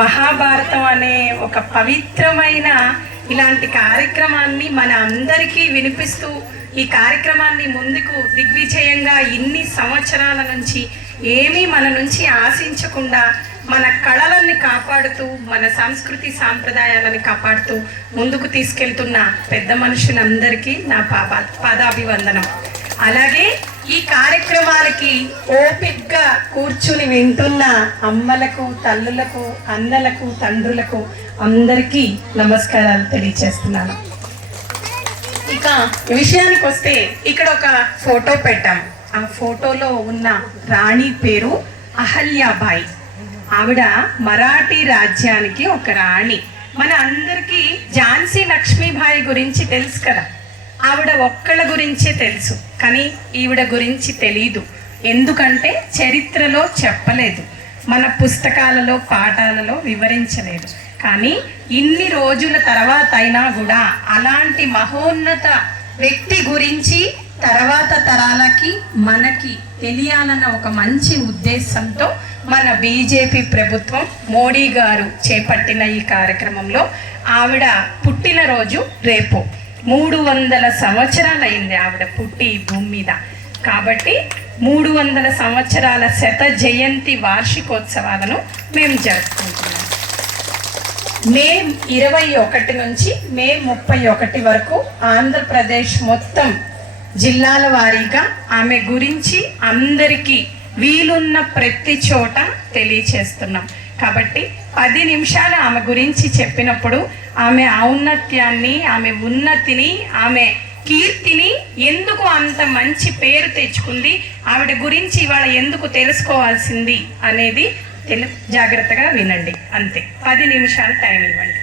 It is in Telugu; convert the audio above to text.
మహాభారతం అనే ఒక పవిత్రమైన ఇలాంటి కార్యక్రమాన్ని మన అందరికీ వినిపిస్తూ ఈ కార్యక్రమాన్ని ముందుకు దిగ్విజయంగా ఇన్ని సంవత్సరాల నుంచి ఏమీ మన నుంచి ఆశించకుండా మన కళలని కాపాడుతూ మన సంస్కృతి సాంప్రదాయాలని కాపాడుతూ ముందుకు తీసుకెళ్తున్న పెద్ద మనుషులందరికీ నా పాదాభివందనం. అలాగే ఈ కార్యక్రమాలకి ఓపికగా కూర్చుని వింటున్న అమ్మలకు, తల్లులకు, అన్నలకు, తండ్రులకు అందరికీ నమస్కారాలు తెలియచేస్తున్నాను. ఇక విషయానికి వస్తే ఇక్కడ ఒక ఫోటో పెట్టాం. ఆ ఫోటోలో ఉన్న రాణి పేరు అహల్యాబాయి. ఆవిడ మరాఠీ రాజ్యానికి ఒక రాణి. మన అందరికీ ఝాన్సీ లక్ష్మీబాయి గురించి తెలుసు కదా. ఆవిడ ఒక్కళ్ళ గురించే తెలుసు, కానీ ఈవిడ గురించి తెలీదు. ఎందుకంటే చరిత్రలో చెప్పలేదు, మన పుస్తకాలలో పాఠాలలో వివరించలేదు. కానీ ఇన్ని రోజుల తర్వాత అయినా కూడా అలాంటి మహోన్నత వ్యక్తి గురించి తర్వాత తరాలకి మనకి తెలియాలన్న ఒక మంచి ఉద్దేశంతో మన బీజేపీ ప్రభుత్వం మోడీ గారు చేపట్టిన ఈ కార్యక్రమంలో ఆవిడ పుట్టినరోజు రేపు 300 సంవత్సరాలు అయింది ఆవిడ పుట్టి ఈ భూమి మీద. కాబట్టి 300 సంవత్సరాల శత జయంతి వార్షికోత్సవాలను మేము జరుపుకుంటున్నాం. మే 21 నుంచి మే 31 వరకు ఆంధ్రప్రదేశ్ మొత్తం జిల్లాల వారీగా ఆమె గురించి అందరికీ వీలున్న ప్రతి చోట తెలియచేస్తున్నాం. కాబట్టి 10 నిమిషాలు ఆమె గురించి చెప్పినప్పుడు ఆమె ఔన్నత్యాన్ని, ఆమె ఉన్నతిని, ఆమె కీర్తిని, ఎందుకు అంత మంచి పేరు తెచ్చుకుంది, ఆవిడ గురించి ఇవాళ ఎందుకు తెలుసుకోవాల్సింది అనేది జాగ్రత్తగా వినండి. అంతే, 10 నిమిషాలు టైం ఇవ్వండి.